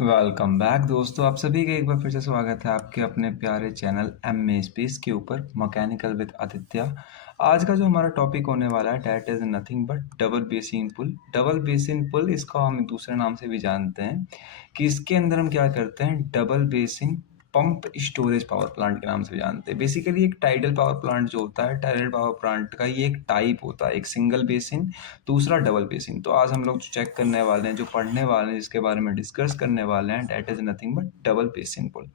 Welcome back दोस्तों। आप सभी का एक बार फिर से स्वागत है आपके अपने प्यारे चैनल एमए स्पेस के ऊपर मैकेनिकल विद आदित्य। आज का जो हमारा टॉपिक होने वाला है that is nothing but double basin pull. Double basin pull इसका हम दूसरे नाम से भी जानते हैं कि इसके अंदर हम क्या करते हैं, double basin pump storage power plant के नाम से जानते हैं। बेसिकली एक टाइडल पावर प्लांट जो होता है, टाइडल पावर प्लांट का ये एक टाइप होता है, एक सिंगल बेसिन, दूसरा डबल बेसिन। तो आज हम लोग जो चेक करने वाले हैं, जो पढ़ने वाले हैं, जिसके बारे में डिस्कस करने वाले हैं, that is nothing but double basin pull.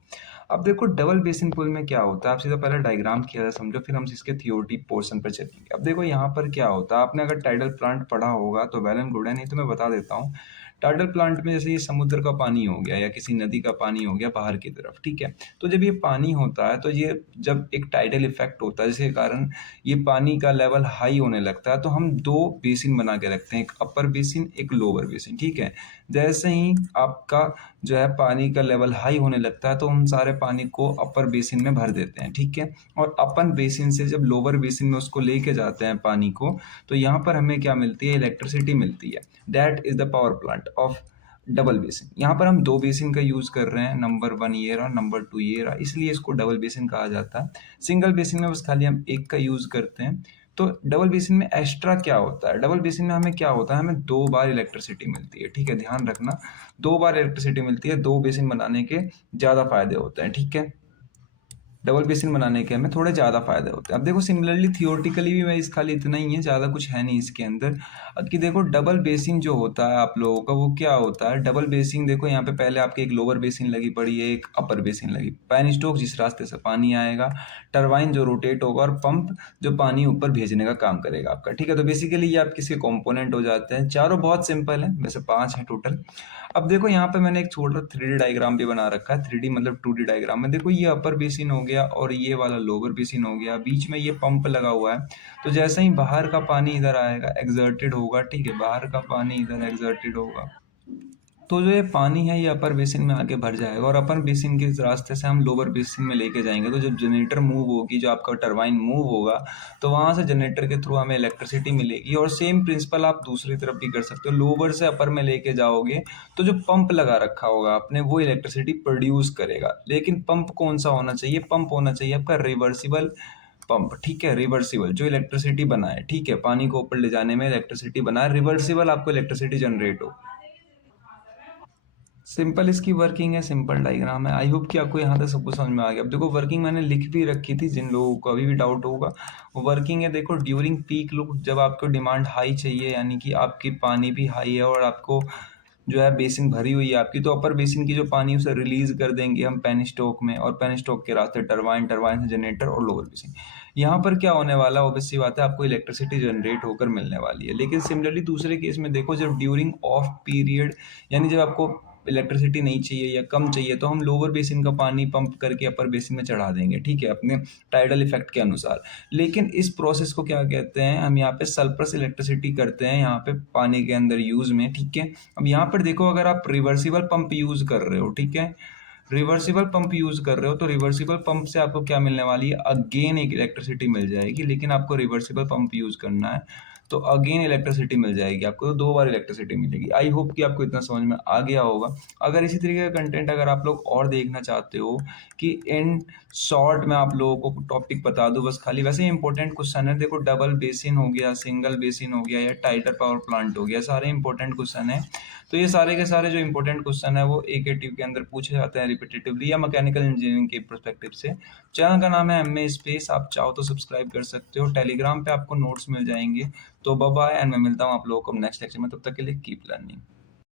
अब देखो डबल बेसिन पुल में क्या होता है, आप सीधा पहले डायग्राम किया समझो, फिर हम इसके थियोरी पोर्शन पर चलेंगे। अब देखो यहाँ पर क्या होता है, आपने अगर टाइडल प्लांट पढ़ा होगा तो वेल एंड गुड है, नहीं तो मैं बता देता हूँ। टाइडल प्लांट में जैसे ये समुद्र का पानी हो गया या किसी नदी का पानी हो गया बाहर की तरफ, ठीक है। तो जब ये पानी होता है तो ये जब एक टाइडल इफेक्ट होता है जिसके कारण ये पानी का लेवल हाई होने लगता है, तो हम दो बेसिन बना के रखते हैं, एक अपर बेसिन एक लोअर बेसिन, ठीक है। जैसे ही आपका जो है पानी का लेवल हाई होने लगता है तो हम सारे पानी को अपर बेसिन में भर देते हैं, ठीक है। और अपर बेसिन से जब लोअर बेसिन में उसको लेके जाते हैं पानी को, तो यहाँ पर हमें क्या मिलती है, इलेक्ट्रिसिटी मिलती है। That is the power plant of double basin. यहाँ पर हम दो बेसिन का यूज कर रहे हैं, नंबर 1 ये रहा, नंबर 2 ये रहा, इसलिए इसको डबल बेसिन कहा जाता है। सिंगल बेसिन में बस खाली हम एक का यूज करते हैं। तो डबल बेसिन में एक्स्ट्रा क्या होता है, डबल बेसिन में हमें क्या होता है, हमें दो बार इलेक्ट्रिसिटी मिलती है, ठीक है, ध्यान रखना। दो बार इलेक्ट्रिसिटी मिलती है, दो बेसिन बनाने के ज़्यादा फायदे होते हैं, ठीक है। डबल बेसिन बनाने के हमें थोड़े ज़्यादा फायदे होते हैं। अब देखो सिमिलरली थियोरटिकली भी मैं इस खाली इतना ही है, ज़्यादा कुछ है नहीं इसके अंदर। अब कि देखो डबल बेसिन जो होता है आप लोगों का वो क्या होता है, डबल बेसिन देखो यहाँ पे पहले आपके एक लोअर बेसिन लगी पड़ी है, एक अपर बेसिन लगी। पैन स्ट्रोक जिस रास्ते से पानी आएगा, टरबाइन जो रोटेट होगा, और पंप जो पानी ऊपर भेजने का काम करेगा आपका, ठीक है। तो बेसिकली ये आप किसके कॉम्पोनेंट हो जाते हैं, चारों बहुत सिंपल है, वैसे 5 हैं टोटल। अब देखो यहाँ पे मैंने एक छोटा 3D डायग्राम भी बना रखा है, 3D मतलब 2D डायग्राम में। देखो ये अपर बेसिन हो गया और ये वाला लोअर बेसिन हो गया, बीच में ये पंप लगा हुआ है। तो जैसे ही बाहर का पानी इधर आएगा, एक्सर्टेड होगा, ठीक है, बाहर का पानी इधर एक्सर्टेड होगा, तो जो ये पानी है ये अपर बेसिन में आके भर जाएगा, और अपर बेसिन के रास्ते से हम लोअर बेसिन में लेके जाएंगे। तो जब जनरेटर मूव होगी, जो आपका टरबाइन मूव होगा, तो वहां से जनरेटर के थ्रू हमें इलेक्ट्रिसिटी मिलेगी। और सेम प्रिंसिपल आप दूसरी तरफ भी कर सकते हो, लोअर से अपर में लेके जाओगे तो जो पंप लगा रखा होगा आपने वो इलेक्ट्रिसिटी प्रोड्यूस करेगा। लेकिन पंप कौन सा होना चाहिए, पंप होना चाहिए आपका रिवर्सिबल पंप, ठीक है, रिवर्सिबल, जो इलेक्ट्रिसिटी बनाए, ठीक है, पानी को ऊपर ले जाने में इलेक्ट्रिसिटी बनाए, रिवर्सिबल आपको इलेक्ट्रिसिटी जनरेट हो। सिंपल इसकी वर्किंग है, सिंपल डायग्राम है। आई होप कि आपको यहाँ तक सब कुछ समझ में आ गया। अब देखो वर्किंग मैंने लिख भी रखी थी, जिन लोगों को अभी भी डाउट होगा वो वर्किंग है। देखो ड्यूरिंग पीक लोड, जब आपको डिमांड हाई चाहिए, यानी कि आपकी पानी भी हाई है और आपको जो है बेसिन भरी हुई है आपकी, तो अपर बेसिन की जो पानी उसे रिलीज कर देंगे हम पेन स्टॉक में, और पेन स्टॉक के रास्ते टरबाइन, टरबाइन से जनरेटर और लोअर बेसिन। यहाँ पर क्या होने वाला है, ऑब्वियस सी बात है, आपको इलेक्ट्रिसिटी जनरेट होकर मिलने वाली है। लेकिन सिमिलरली दूसरे केस में देखो, जब ड्यूरिंग ऑफ पीरियड, यानी जब आपको इलेक्ट्रिसिटी नहीं चाहिए या कम चाहिए, तो हम लोअर बेसिन का पानी पंप करके अपर बेसिन में चढ़ा देंगे, ठीक है, अपने टाइडल इफेक्ट के अनुसार। लेकिन इस प्रोसेस को क्या कहते हैं, हम यहाँ पे सल्फरस इलेक्ट्रिसिटी करते हैं यहाँ पे पानी के अंदर यूज में, ठीक है। अब यहाँ पर देखो, अगर आप रिवर्सिबल पंप यूज कर रहे हो, ठीक है, रिवर्सिबल पंप यूज कर रहे हो, तो रिवर्सिबल पंप से आपको क्या मिलने वाली है, अगेन एक इलेक्ट्रिसिटी मिल जाएगी। लेकिन आपको रिवर्सिबल पंप यूज करना है तो अगेन इलेक्ट्रिसिटी मिल जाएगी आपको, तो दो बार इलेक्ट्रिसिटी मिलेगी। आई होप कि आपको इतना समझ में आ गया होगा। अगर इसी तरीके का कंटेंट अगर आप लोग और देखना चाहते हो कि इन शॉर्ट में आप लोगों को टॉपिक बता दूं बस खाली, वैसे इंपॉर्टेंट क्वेश्चन है। देखो डबल बेसिन हो गया, सिंगल बेसिन हो गया, या टाइडल पावर प्लांट हो गया, सारे इंपॉर्टेंट क्वेश्चन है। तो ये सारे के सारे जो इंपॉर्टेंट क्वेश्चन है वो एकेटिव के अंदर पूछे जाते हैं रिपीटेटिवली, या मैकेनिकल इंजीनियरिंग के परस्पेक्टिव से। चैनल का नाम है एमए स्पेस, आप चाहो तो सब्सक्राइब कर सकते हो। टेलीग्राम पे आपको नोट्स मिल जाएंगे। तो बाय बाय, एंड मैं मिलता हूँ आप लोगों को नेक्स्ट लेक्चर में। तब तक के लिए कीप लर्निंग।